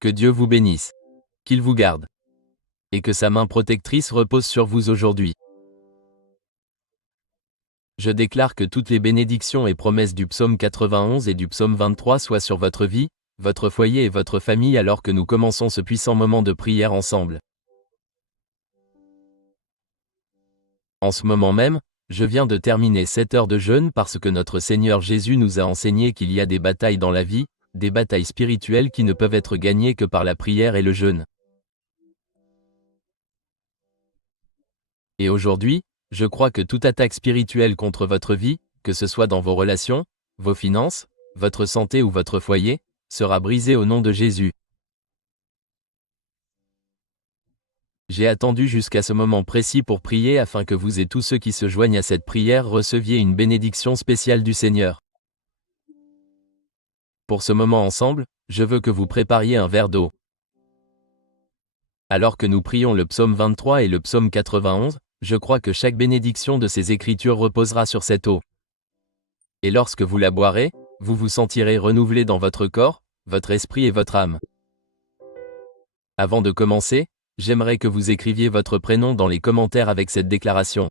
Que Dieu vous bénisse. Qu'il vous garde. Et que sa main protectrice repose sur vous aujourd'hui. Je déclare que toutes les bénédictions et promesses du psaume 91 et du psaume 23 soient sur votre vie, votre foyer et votre famille alors que nous commençons ce puissant moment de prière ensemble. En ce moment même, je viens de terminer 7 heures de jeûne parce que notre Seigneur Jésus nous a enseigné qu'il y a des batailles dans la vie, des batailles spirituelles qui ne peuvent être gagnées que par la prière et le jeûne. Et aujourd'hui, je crois que toute attaque spirituelle contre votre vie, que ce soit dans vos relations, vos finances, votre santé ou votre foyer, sera brisée au nom de Jésus. J'ai attendu jusqu'à ce moment précis pour prier afin que vous et tous ceux qui se joignent à cette prière receviez une bénédiction spéciale du Seigneur. Pour ce moment ensemble, je veux que vous prépariez un verre d'eau. Alors que nous prions le psaume 23 et le psaume 91, je crois que chaque bénédiction de ces écritures reposera sur cette eau. Et lorsque vous la boirez, vous vous sentirez renouvelé dans votre corps, votre esprit et votre âme. Avant de commencer, j'aimerais que vous écriviez votre prénom dans les commentaires avec cette déclaration.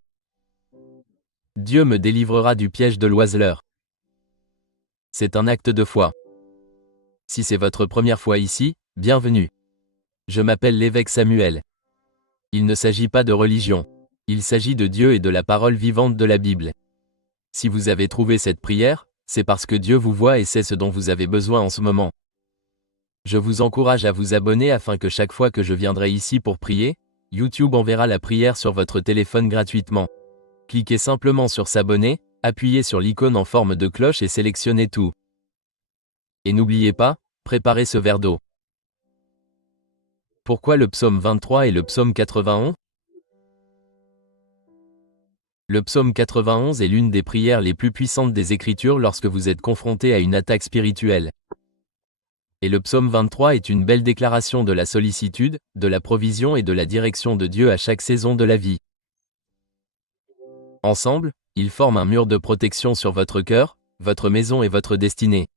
Dieu me délivrera du piège de l'oiseleur. C'est un acte de foi. Si c'est votre première fois ici, bienvenue. Je m'appelle l'évêque Samuel. Il ne s'agit pas de religion. Il s'agit de Dieu et de la parole vivante de la Bible. Si vous avez trouvé cette prière, c'est parce que Dieu vous voit et sait ce dont vous avez besoin en ce moment. Je vous encourage à vous abonner afin que chaque fois que je viendrai ici pour prier, YouTube enverra la prière sur votre téléphone gratuitement. Cliquez simplement sur s'abonner, appuyez sur l'icône en forme de cloche et sélectionnez tout. Et n'oubliez pas, préparez ce verre d'eau. Pourquoi le psaume 23 et le psaume 91 ? Le psaume 91 est l'une des prières les plus puissantes des Écritures lorsque vous êtes confronté à une attaque spirituelle. Et le psaume 23 est une belle déclaration de la sollicitude, de la provision et de la direction de Dieu à chaque saison de la vie. Ensemble, ils forment un mur de protection sur votre cœur, votre maison et votre destinée.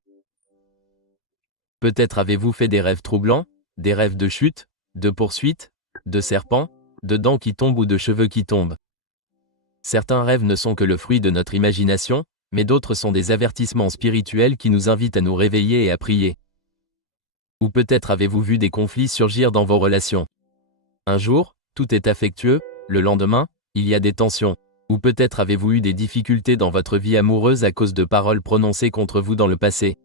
Peut-être avez-vous fait des rêves troublants, des rêves de chute, de poursuite, de serpents, de dents qui tombent ou de cheveux qui tombent. Certains rêves ne sont que le fruit de notre imagination, mais d'autres sont des avertissements spirituels qui nous invitent à nous réveiller et à prier. Ou peut-être avez-vous vu des conflits surgir dans vos relations. Un jour, tout est affectueux, le lendemain, il y a des tensions. Ou peut-être avez-vous eu des difficultés dans votre vie amoureuse à cause de paroles prononcées contre vous dans le passé.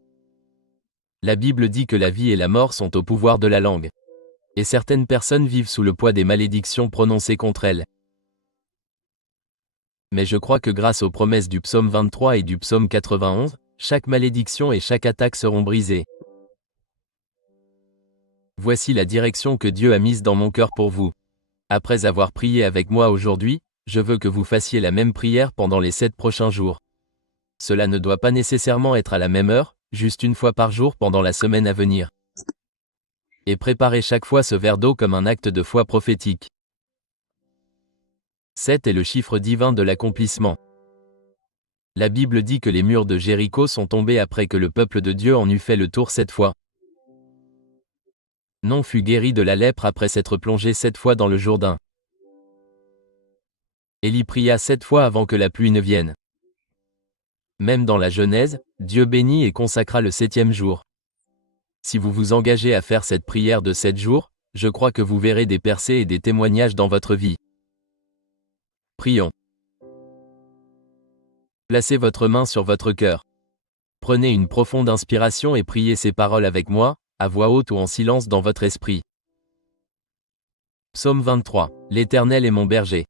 La Bible dit que la vie et la mort sont au pouvoir de la langue. Et certaines personnes vivent sous le poids des malédictions prononcées contre elles. Mais je crois que grâce aux promesses du psaume 23 et du psaume 91, chaque malédiction et chaque attaque seront brisées. Voici la direction que Dieu a mise dans mon cœur pour vous. Après avoir prié avec moi aujourd'hui, je veux que vous fassiez la même prière pendant les 7 prochains jours. Cela ne doit pas nécessairement être à la même heure, juste une fois par jour pendant la semaine à venir. Et préparez chaque fois ce verre d'eau comme un acte de foi prophétique. 7 est le chiffre divin de l'accomplissement. La Bible dit que les murs de Jéricho sont tombés après que le peuple de Dieu en eut fait le tour 7 fois. Non fut guéri de la lèpre après s'être plongé 7 fois dans le Jourdain. Élie pria 7 fois avant que la pluie ne vienne. Même dans la Genèse, Dieu bénit et consacra le 7e jour. Si vous vous engagez à faire cette prière de 7 jours, je crois que vous verrez des percées et des témoignages dans votre vie. Prions. Placez votre main sur votre cœur. Prenez une profonde inspiration et priez ces paroles avec moi, à voix haute ou en silence dans votre esprit. Psaume 23. L'Éternel est mon berger.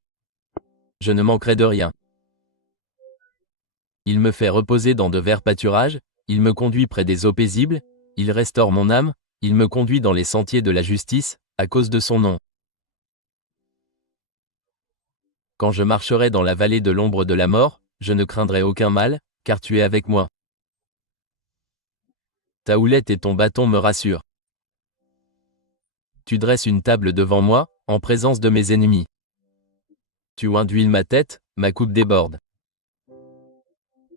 Je ne manquerai de rien. Il me fait reposer dans de verts pâturages, il me conduit près des eaux paisibles, il restaure mon âme, il me conduit dans les sentiers de la justice, à cause de son nom. Quand je marcherai dans la vallée de l'ombre de la mort, je ne craindrai aucun mal, car tu es avec moi. Ta houlette et ton bâton me rassurent. Tu dresses une table devant moi, en présence de mes ennemis. Tu induis ma tête, ma coupe déborde.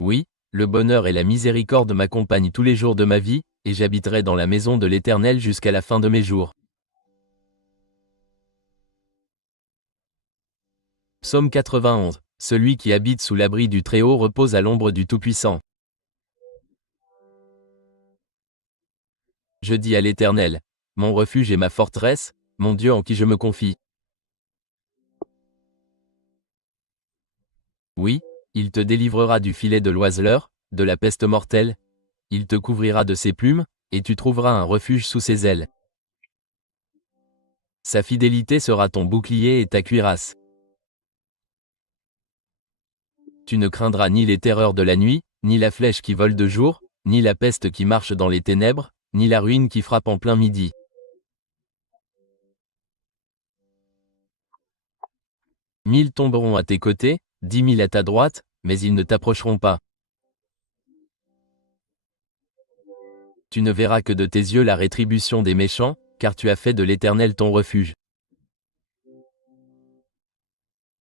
Oui, le bonheur et la miséricorde m'accompagnent tous les jours de ma vie, et j'habiterai dans la maison de l'Éternel jusqu'à la fin de mes jours. Psaume 91. Celui qui habite sous l'abri du Très-Haut repose à l'ombre du Tout-Puissant. Je dis à l'Éternel, mon refuge et ma forteresse, mon Dieu en qui je me confie. Oui, il te délivrera du filet de l'oiseleur, de la peste mortelle. Il te couvrira de ses plumes, et tu trouveras un refuge sous ses ailes. Sa fidélité sera ton bouclier et ta cuirasse. Tu ne craindras ni les terreurs de la nuit, ni la flèche qui vole de jour, ni la peste qui marche dans les ténèbres, ni la ruine qui frappe en plein midi. Mille tomberont à tes côtés, 10 000 à ta droite, mais ils ne t'approcheront pas. Tu ne verras que de tes yeux la rétribution des méchants, car tu as fait de l'Éternel ton refuge.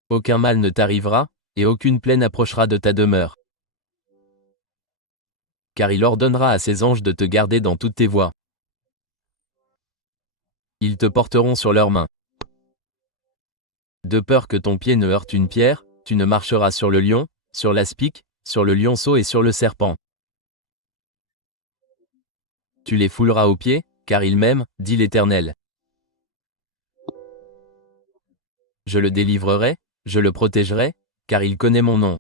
Aucun mal ne t'arrivera, et aucune plaie n'approchera de ta demeure. Car il ordonnera à ses anges de te garder dans toutes tes voies. Ils te porteront sur leurs mains. De peur que ton pied ne heurte une pierre, tu ne marcheras sur le lion, sur l'aspic, sur le lionceau et sur le serpent. Tu les fouleras aux pieds, car il m'aime, dit l'Éternel. Je le délivrerai, je le protégerai, car il connaît mon nom.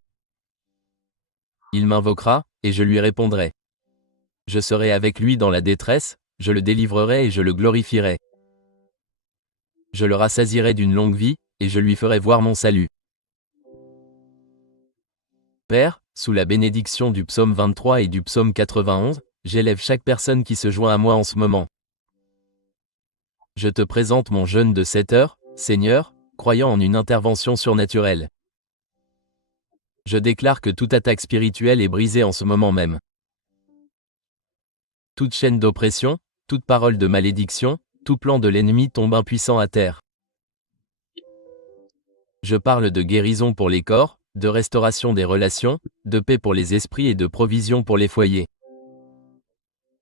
Il m'invoquera, et je lui répondrai. Je serai avec lui dans la détresse, je le délivrerai et je le glorifierai. Je le rassasierai d'une longue vie, et je lui ferai voir mon salut. Père, sous la bénédiction du psaume 23 et du psaume 91, j'élève chaque personne qui se joint à moi en ce moment. Je te présente mon jeûne de 7 heures, Seigneur, croyant en une intervention surnaturelle. Je déclare que toute attaque spirituelle est brisée en ce moment même. Toute chaîne d'oppression, toute parole de malédiction, tout plan de l'ennemi tombe impuissant à terre. Je parle de guérison pour les corps, de restauration des relations, de paix pour les esprits et de provision pour les foyers.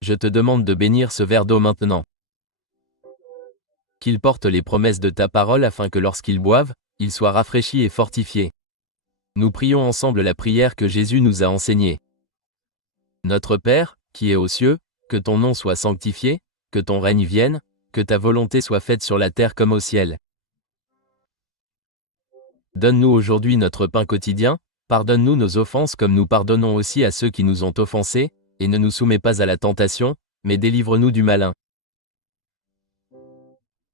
Je te demande de bénir ce verre d'eau maintenant. Qu'il porte les promesses de ta parole afin que lorsqu'ils boivent, ils soient rafraîchis et fortifiés. Nous prions ensemble la prière que Jésus nous a enseignée. Notre Père, qui es aux cieux, que ton nom soit sanctifié, que ton règne vienne, que ta volonté soit faite sur la terre comme au ciel. Donne-nous aujourd'hui notre pain quotidien, pardonne-nous nos offenses comme nous pardonnons aussi à ceux qui nous ont offensés, et ne nous soumets pas à la tentation, mais délivre-nous du malin.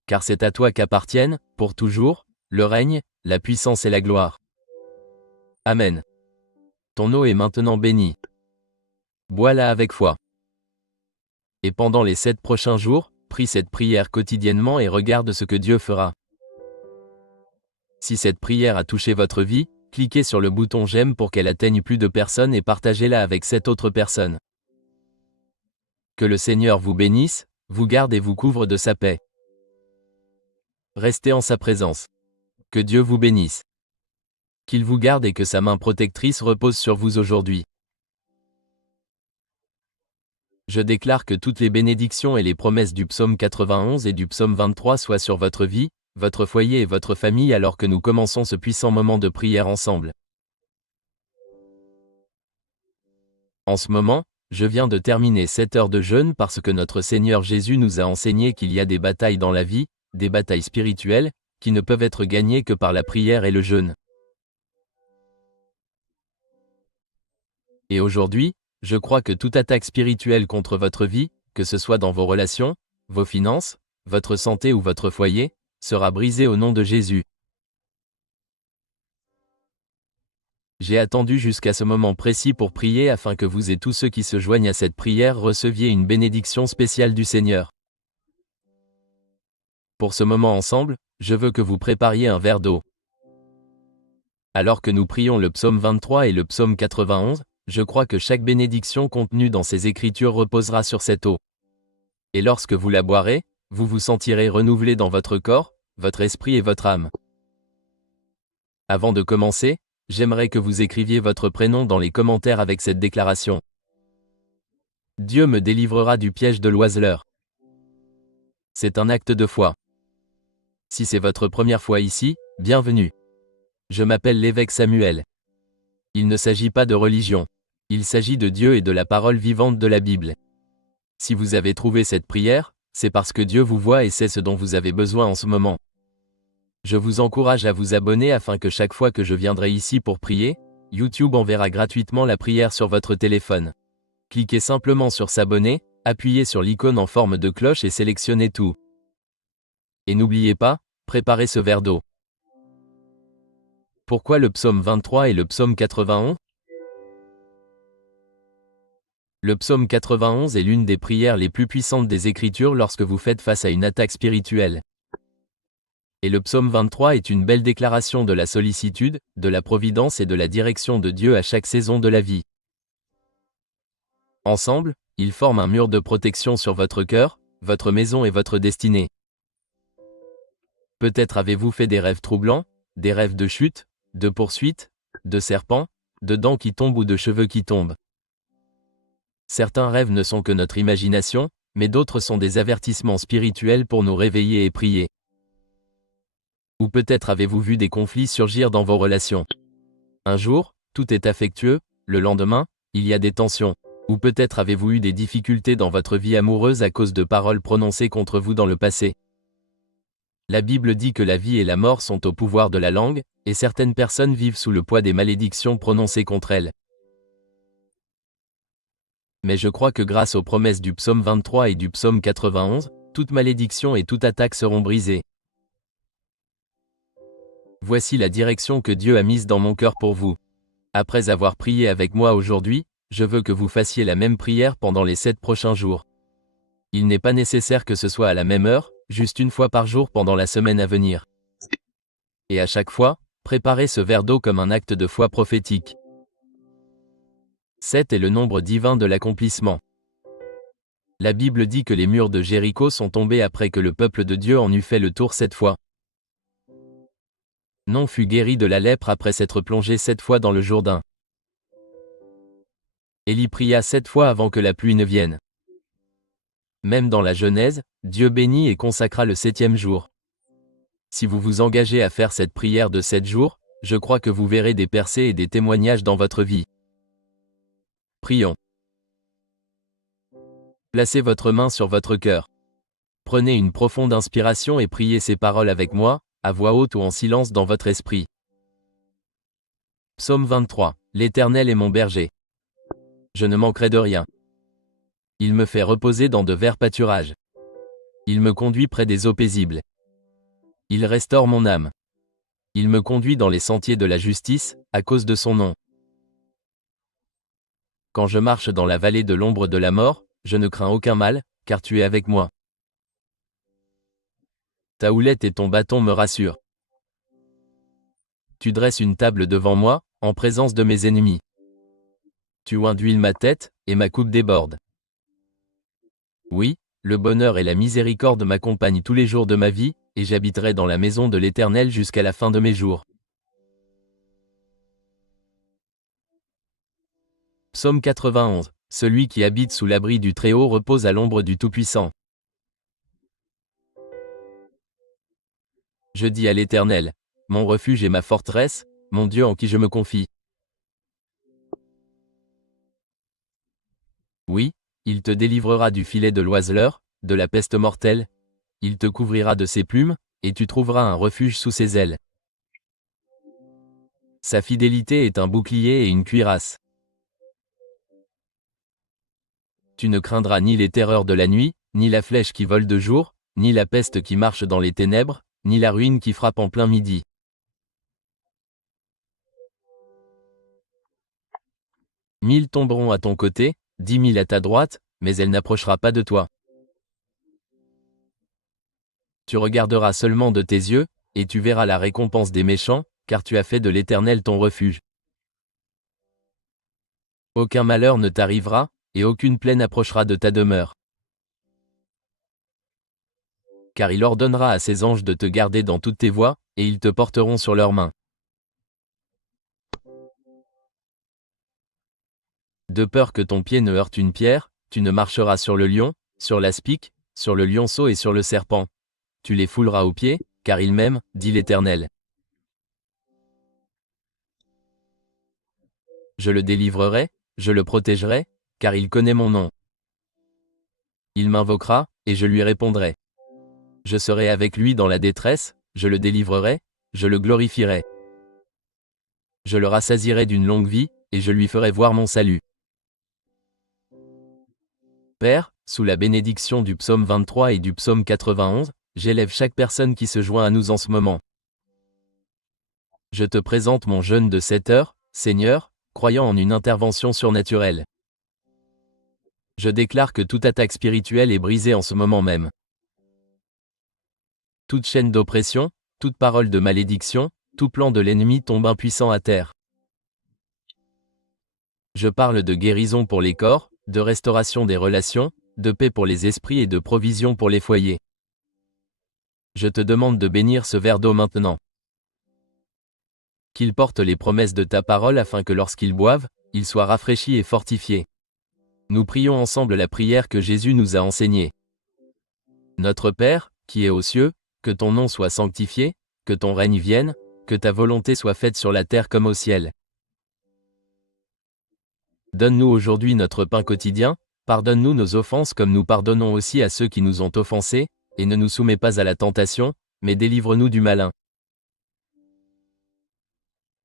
Car c'est à toi qu'appartiennent, pour toujours, le règne, la puissance et la gloire. Amen. Ton eau est maintenant bénie. Bois-la avec foi. Et pendant les 7 prochains jours, prie cette prière quotidiennement et regarde ce que Dieu fera. Si cette prière a touché votre vie, cliquez sur le bouton j'aime pour qu'elle atteigne plus de personnes et partagez-la avec 7 autres personnes. Que le Seigneur vous bénisse, vous garde et vous couvre de sa paix. Restez en sa présence. Que Dieu vous bénisse. Qu'il vous garde et que sa main protectrice repose sur vous aujourd'hui. Je déclare que toutes les bénédictions et les promesses du psaume 91 et du psaume 23 soient sur votre vie, votre foyer et votre famille alors que nous commençons ce puissant moment de prière ensemble. En ce moment, je viens de terminer 7 heures de jeûne parce que notre Seigneur Jésus nous a enseigné qu'il y a des batailles dans la vie, des batailles spirituelles, qui ne peuvent être gagnées que par la prière et le jeûne. Et aujourd'hui, je crois que toute attaque spirituelle contre votre vie, que ce soit dans vos relations, vos finances, votre santé ou votre foyer, sera brisée au nom de Jésus. J'ai attendu jusqu'à ce moment précis pour prier afin que vous et tous ceux qui se joignent à cette prière receviez une bénédiction spéciale du Seigneur. Pour ce moment ensemble, je veux que vous prépariez un verre d'eau. Alors que nous prions le psaume 23 et le psaume 91, je crois que chaque bénédiction contenue dans ces écritures reposera sur cette eau. Et lorsque vous la boirez, vous vous sentirez renouvelé dans votre corps, votre esprit et votre âme. Avant de commencer, j'aimerais que vous écriviez votre prénom dans les commentaires avec cette déclaration. Dieu me délivrera du piège de l'oiseleur. C'est un acte de foi. Si c'est votre première fois ici, bienvenue. Je m'appelle l'évêque Samuel. Il ne s'agit pas de religion. Il s'agit de Dieu et de la parole vivante de la Bible. Si vous avez trouvé cette prière, c'est parce que Dieu vous voit et sait ce dont vous avez besoin en ce moment. Je vous encourage à vous abonner afin que chaque fois que je viendrai ici pour prier, YouTube enverra gratuitement la prière sur votre téléphone. Cliquez simplement sur s'abonner, appuyez sur l'icône en forme de cloche et sélectionnez tout. Et n'oubliez pas, préparez ce verre d'eau. Pourquoi le psaume 23 et le psaume 91? Le psaume 91 est l'une des prières les plus puissantes des Écritures lorsque vous faites face à une attaque spirituelle. Et le psaume 23 est une belle déclaration de la sollicitude, de la providence et de la direction de Dieu à chaque saison de la vie. Ensemble, ils forment un mur de protection sur votre cœur, votre maison et votre destinée. Peut-être avez-vous fait des rêves troublants, des rêves de chute, de poursuite, de serpents, de dents qui tombent ou de cheveux qui tombent. Certains rêves ne sont que notre imagination, mais d'autres sont des avertissements spirituels pour nous réveiller et prier. Ou peut-être avez-vous vu des conflits surgir dans vos relations. Un jour, tout est affectueux, le lendemain, il y a des tensions. Ou peut-être avez-vous eu des difficultés dans votre vie amoureuse à cause de paroles prononcées contre vous dans le passé. La Bible dit que la vie et la mort sont au pouvoir de la langue, et certaines personnes vivent sous le poids des malédictions prononcées contre elles. Mais je crois que grâce aux promesses du psaume 23 et du psaume 91, toute malédiction et toute attaque seront brisées. Voici la direction que Dieu a mise dans mon cœur pour vous. Après avoir prié avec moi aujourd'hui, je veux que vous fassiez la même prière pendant les 7 prochains jours. Il n'est pas nécessaire que ce soit à la même heure, juste une fois par jour pendant la semaine à venir. Et à chaque fois, préparez ce verre d'eau comme un acte de foi prophétique. 7 est le nombre divin de l'accomplissement. La Bible dit que les murs de Jéricho sont tombés après que le peuple de Dieu en eut fait le tour 7 fois. Non fut guéri de la lèpre après s'être plongé 7 fois dans le Jourdain. Élie pria 7 fois avant que la pluie ne vienne. Même dans la Genèse, Dieu bénit et consacra le 7e jour. Si vous vous engagez à faire cette prière de 7 jours, je crois que vous verrez des percées et des témoignages dans votre vie. Prions. Placez votre main sur votre cœur. Prenez une profonde inspiration et priez ces paroles avec moi, à voix haute ou en silence dans votre esprit. Psaume 23. L'Éternel est mon berger. Je ne manquerai de rien. Il me fait reposer dans de verts pâturages. Il me conduit près des eaux paisibles. Il restaure mon âme. Il me conduit dans les sentiers de la justice, à cause de son nom. Quand je marche dans la vallée de l'ombre de la mort, je ne crains aucun mal, car tu es avec moi. Ta houlette et ton bâton me rassurent. Tu dresses une table devant moi, en présence de mes ennemis. Tu oins d'huile ma tête, et ma coupe déborde. Oui, le bonheur et la miséricorde m'accompagnent tous les jours de ma vie, et j'habiterai dans la maison de l'Éternel jusqu'à la fin de mes jours. Psaume 91. Celui qui habite sous l'abri du Très-Haut repose à l'ombre du Tout-Puissant. Je dis à l'Éternel, mon refuge et ma forteresse, mon Dieu en qui je me confie. Oui, il te délivrera du filet de l'oiseleur, de la peste mortelle. Il te couvrira de ses plumes, et tu trouveras un refuge sous ses ailes. Sa fidélité est un bouclier et une cuirasse. Tu ne craindras ni les terreurs de la nuit, ni la flèche qui vole de jour, ni la peste qui marche dans les ténèbres, ni la ruine qui frappe en plein midi. Mille tomberont à ton côté, 10 000 à ta droite, mais elle n'approchera pas de toi. Tu regarderas seulement de tes yeux, et tu verras la récompense des méchants, car tu as fait de l'Éternel ton refuge. Aucun malheur ne t'arrivera, et aucune plaie n'approchera de ta demeure. Car il ordonnera à ses anges de te garder dans toutes tes voies, et ils te porteront sur leurs mains. De peur que ton pied ne heurte une pierre, tu ne marcheras sur le lion, sur l'aspic, sur le lionceau et sur le serpent. Tu les fouleras aux pieds, car il m'aime, dit l'Éternel. Je le délivrerai, je le protégerai, car il connaît mon nom. Il m'invoquera, et je lui répondrai. Je serai avec lui dans la détresse, je le délivrerai, je le glorifierai. Je le rassasierai d'une longue vie, et je lui ferai voir mon salut. Père, sous la bénédiction du psaume 23 et du psaume 91, j'élève chaque personne qui se joint à nous en ce moment. Je te présente mon jeûne de 7 heures, Seigneur, croyant en une intervention surnaturelle. Je déclare que toute attaque spirituelle est brisée en ce moment même. Toute chaîne d'oppression, toute parole de malédiction, tout plan de l'ennemi tombe impuissant à terre. Je parle de guérison pour les corps, de restauration des relations, de paix pour les esprits et de provision pour les foyers. Je te demande de bénir ce verre d'eau maintenant. Qu'il porte les promesses de ta parole afin que lorsqu'ils boivent, ils soient rafraîchis et fortifiés. Nous prions ensemble la prière que Jésus nous a enseignée. Notre Père, qui es aux cieux, que ton nom soit sanctifié, que ton règne vienne, que ta volonté soit faite sur la terre comme au ciel. Donne-nous aujourd'hui notre pain quotidien, pardonne-nous nos offenses comme nous pardonnons aussi à ceux qui nous ont offensés, et ne nous soumets pas à la tentation, mais délivre-nous du malin.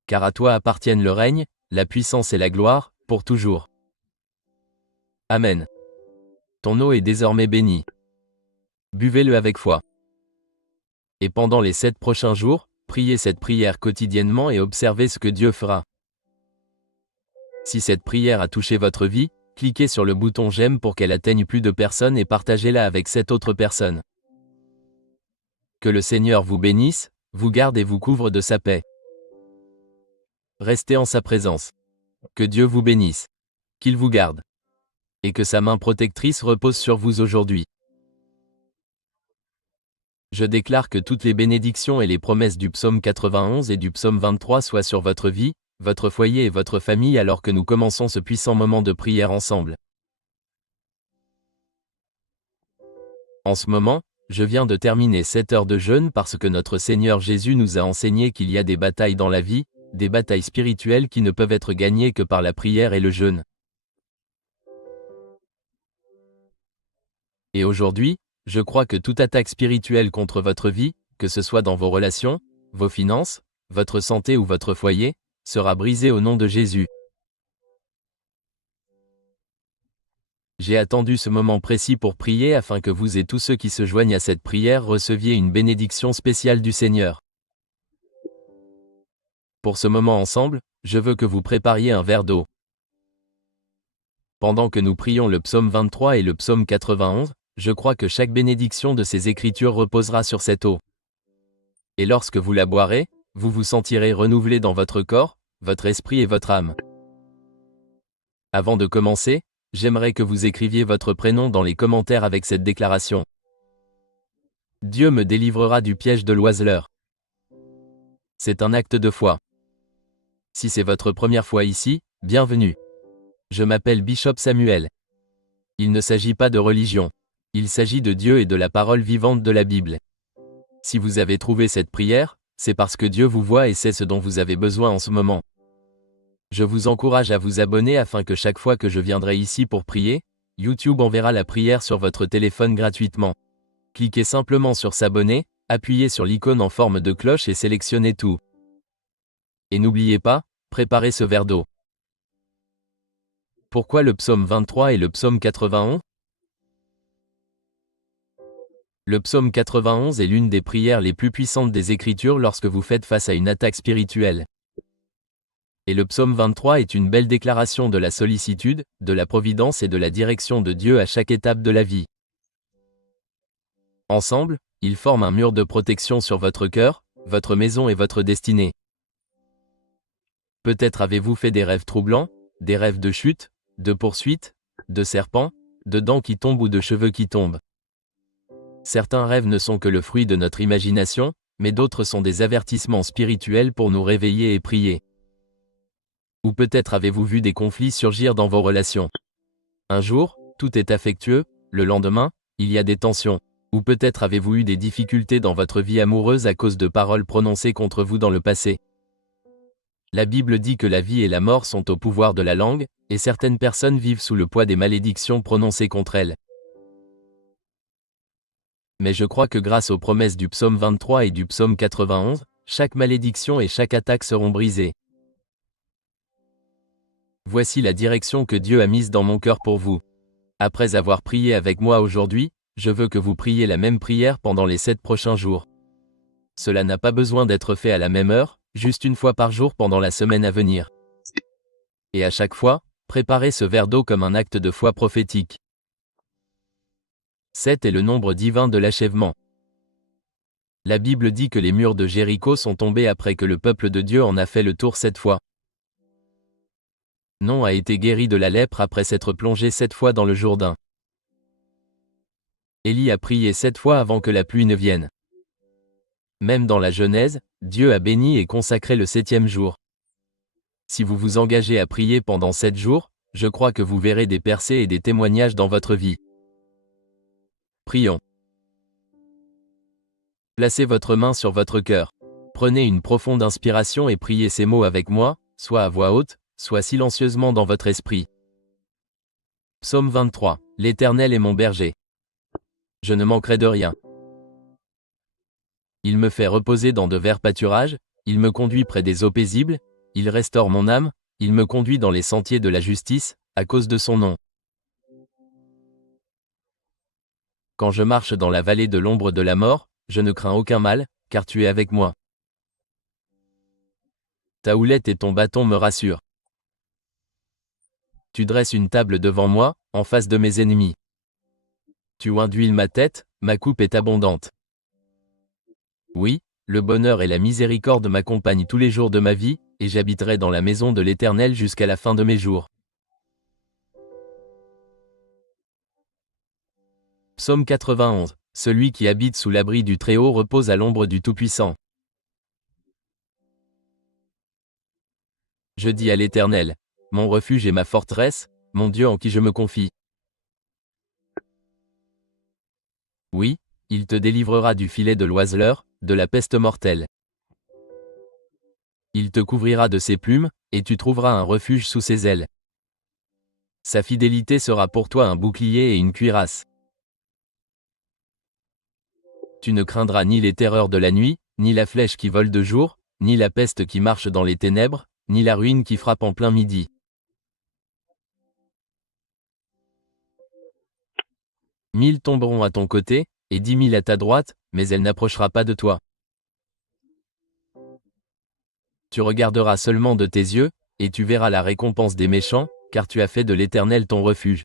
Car à toi appartiennent le règne, la puissance et la gloire, pour toujours. Amen. Ton eau est désormais bénie. Buvez-le avec foi. Et pendant les 7 prochains jours, priez cette prière quotidiennement et observez ce que Dieu fera. Si cette prière a touché votre vie, cliquez sur le bouton j'aime pour qu'elle atteigne plus de personnes et partagez-la avec 7 autres personnes. Que le Seigneur vous bénisse, vous garde et vous couvre de sa paix. Restez en sa présence. Que Dieu vous bénisse. Qu'il vous garde. Et que sa main protectrice repose sur vous aujourd'hui. Je déclare que toutes les bénédictions et les promesses du psaume 91 et du psaume 23 soient sur votre vie, votre foyer et votre famille alors que nous commençons ce puissant moment de prière ensemble. En ce moment, je viens de terminer 7 heures de jeûne parce que notre Seigneur Jésus nous a enseigné qu'il y a des batailles dans la vie, des batailles spirituelles qui ne peuvent être gagnées que par la prière et le jeûne. Et aujourd'hui, je crois que toute attaque spirituelle contre votre vie, que ce soit dans vos relations, vos finances, votre santé ou votre foyer, sera brisée au nom de Jésus. J'ai attendu ce moment précis pour prier afin que vous et tous ceux qui se joignent à cette prière receviez une bénédiction spéciale du Seigneur. Pour ce moment ensemble, je veux que vous prépariez un verre d'eau. Pendant que nous prions le psaume 23 et le psaume 91, je crois que chaque bénédiction de ces écritures reposera sur cette eau. Et lorsque vous la boirez, vous vous sentirez renouvelé dans votre corps, votre esprit et votre âme. Avant de commencer, j'aimerais que vous écriviez votre prénom dans les commentaires avec cette déclaration. Dieu me délivrera du piège de l'oiseleur. C'est un acte de foi. Si c'est votre première fois ici, bienvenue. Je m'appelle Bishop Samuel. Il ne s'agit pas de religion. Il s'agit de Dieu et de la parole vivante de la Bible. Si vous avez trouvé cette prière, c'est parce que Dieu vous voit et sait ce dont vous avez besoin en ce moment. Je vous encourage à vous abonner afin que chaque fois que je viendrai ici pour prier, YouTube enverra la prière sur votre téléphone gratuitement. Cliquez simplement sur s'abonner, appuyez sur l'icône en forme de cloche et sélectionnez tout. Et n'oubliez pas, préparez ce verre d'eau. Pourquoi le psaume 23 et le psaume 91 ? Le psaume 91 est l'une des prières les plus puissantes des Écritures lorsque vous faites face à une attaque spirituelle. Et le psaume 23 est une belle déclaration de la sollicitude, de la providence et de la direction de Dieu à chaque étape de la vie. Ensemble, ils forment un mur de protection sur votre cœur, votre maison et votre destinée. Peut-être avez-vous fait des rêves troublants, des rêves de chute, de poursuite, de serpents, de dents qui tombent ou de cheveux qui tombent. Certains rêves ne sont que le fruit de notre imagination, mais d'autres sont des avertissements spirituels pour nous réveiller et prier. Ou peut-être avez-vous vu des conflits surgir dans vos relations. Un jour, tout est affectueux, le lendemain, il y a des tensions. Ou peut-être avez-vous eu des difficultés dans votre vie amoureuse à cause de paroles prononcées contre vous dans le passé. La Bible dit que la vie et la mort sont au pouvoir de la langue, et certaines personnes vivent sous le poids des malédictions prononcées contre elles. Mais je crois que grâce aux promesses du psaume 23 et du psaume 91, chaque malédiction et chaque attaque seront brisées. Voici la direction que Dieu a mise dans mon cœur pour vous. Après avoir prié avec moi aujourd'hui, je veux que vous priez la même prière pendant les 7 prochains jours. Cela n'a pas besoin d'être fait à la même heure, juste une fois par jour pendant la semaine à venir. Et à chaque fois, préparez ce verre d'eau comme un acte de foi prophétique. 7 est le nombre divin de l'achèvement. La Bible dit que les murs de Jéricho sont tombés après que le peuple de Dieu en a fait le tour 7 fois. Non a été guéri de la lèpre après s'être plongé 7 fois dans le Jourdain. Élie a prié 7 fois avant que la pluie ne vienne. Même dans la Genèse, Dieu a béni et consacré le 7e jour. Si vous vous engagez à prier pendant 7 jours, je crois que vous verrez des percées et des témoignages dans votre vie. Prions. Placez votre main sur votre cœur. Prenez une profonde inspiration et priez ces mots avec moi, soit à voix haute, soit silencieusement dans votre esprit. Psaume 23. L'Éternel est mon berger. Je ne manquerai de rien. Il me fait reposer dans de verts pâturages, il me conduit près des eaux paisibles, il restaure mon âme, il me conduit dans les sentiers de la justice, à cause de son nom. Quand je marche dans la vallée de l'ombre de la mort, je ne crains aucun mal, car tu es avec moi. Ta houlette et ton bâton me rassurent. Tu dresses une table devant moi, en face de mes ennemis. Tu oins d'huile ma tête, ma coupe est abondante. Oui, le bonheur et la miséricorde m'accompagnent tous les jours de ma vie, et j'habiterai dans la maison de l'Éternel jusqu'à la fin de mes jours. Psaume 91. Celui qui habite sous l'abri du Très-Haut repose à l'ombre du Tout-Puissant. Je dis à l'Éternel, mon refuge et ma forteresse, mon Dieu en qui je me confie. Oui, il te délivrera du filet de l'oiseleur, de la peste mortelle. Il te couvrira de ses plumes, et tu trouveras un refuge sous ses ailes. Sa fidélité sera pour toi un bouclier et une cuirasse. Tu ne craindras ni les terreurs de la nuit, ni la flèche qui vole de jour, ni la peste qui marche dans les ténèbres, ni la ruine qui frappe en plein midi. 1000 tomberont à ton côté, et 10 000 à ta droite, mais elle n'approchera pas de toi. Tu regarderas seulement de tes yeux, et tu verras la récompense des méchants, car tu as fait de l'Éternel ton refuge.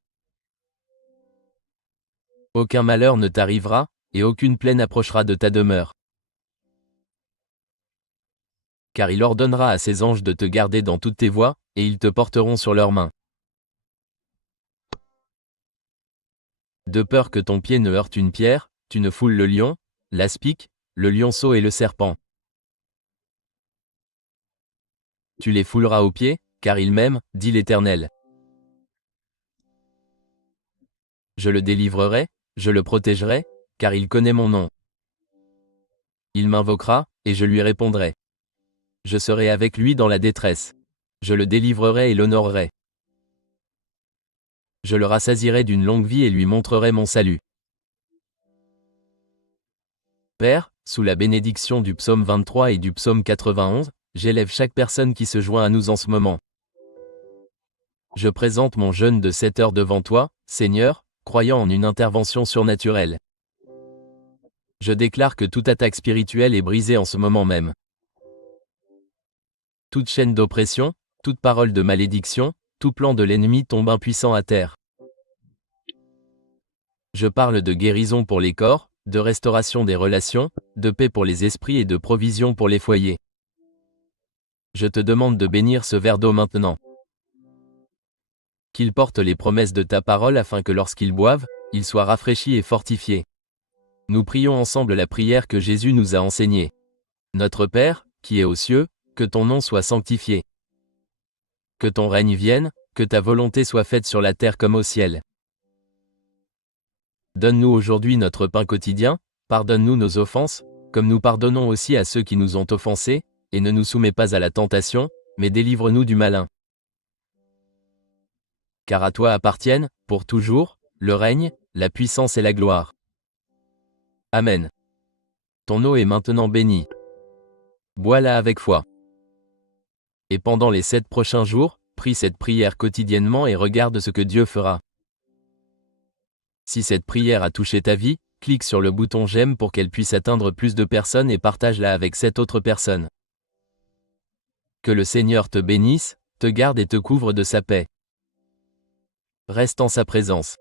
Aucun malheur ne t'arrivera, et aucune plaie n'approchera de ta demeure. Car il ordonnera à ses anges de te garder dans toutes tes voies, et ils te porteront sur leurs mains. De peur que ton pied ne heurte une pierre, tu ne foules le lion, l'aspic, le lionceau et le serpent. Tu les fouleras aux pieds, car il m'aime, dit l'Éternel. Je le délivrerai, je le protégerai, car il connaît mon nom. Il m'invoquera, et je lui répondrai. Je serai avec lui dans la détresse. Je le délivrerai et l'honorerai. Je le rassasierai d'une longue vie et lui montrerai mon salut. Père, sous la bénédiction du psaume 23 et du psaume 91, j'élève chaque personne qui se joint à nous en ce moment. Je présente mon jeûne de 7 heures devant toi, Seigneur, croyant en une intervention surnaturelle. Je déclare que toute attaque spirituelle est brisée en ce moment même. Toute chaîne d'oppression, toute parole de malédiction, tout plan de l'ennemi tombe impuissant à terre. Je parle de guérison pour les corps, de restauration des relations, de paix pour les esprits et de provision pour les foyers. Je te demande de bénir ce verre d'eau maintenant. Qu'il porte les promesses de ta parole afin que lorsqu'ils boivent, ils soient rafraîchis et fortifiés. Nous prions ensemble la prière que Jésus nous a enseignée. Notre Père, qui es aux cieux, que ton nom soit sanctifié. Que ton règne vienne, que ta volonté soit faite sur la terre comme au ciel. Donne-nous aujourd'hui notre pain quotidien, pardonne-nous nos offenses, comme nous pardonnons aussi à ceux qui nous ont offensés, et ne nous soumets pas à la tentation, mais délivre-nous du malin. Car à toi appartiennent, pour toujours, le règne, la puissance et la gloire. Amen. Ton eau est maintenant bénie. Bois-la avec foi. Et pendant les 7 prochains jours, prie cette prière quotidiennement et regarde ce que Dieu fera. Si cette prière a touché ta vie, clique sur le bouton j'aime pour qu'elle puisse atteindre plus de personnes et partage-la avec 7 autres personnes. Que le Seigneur te bénisse, te garde et te couvre de sa paix. Reste en sa présence.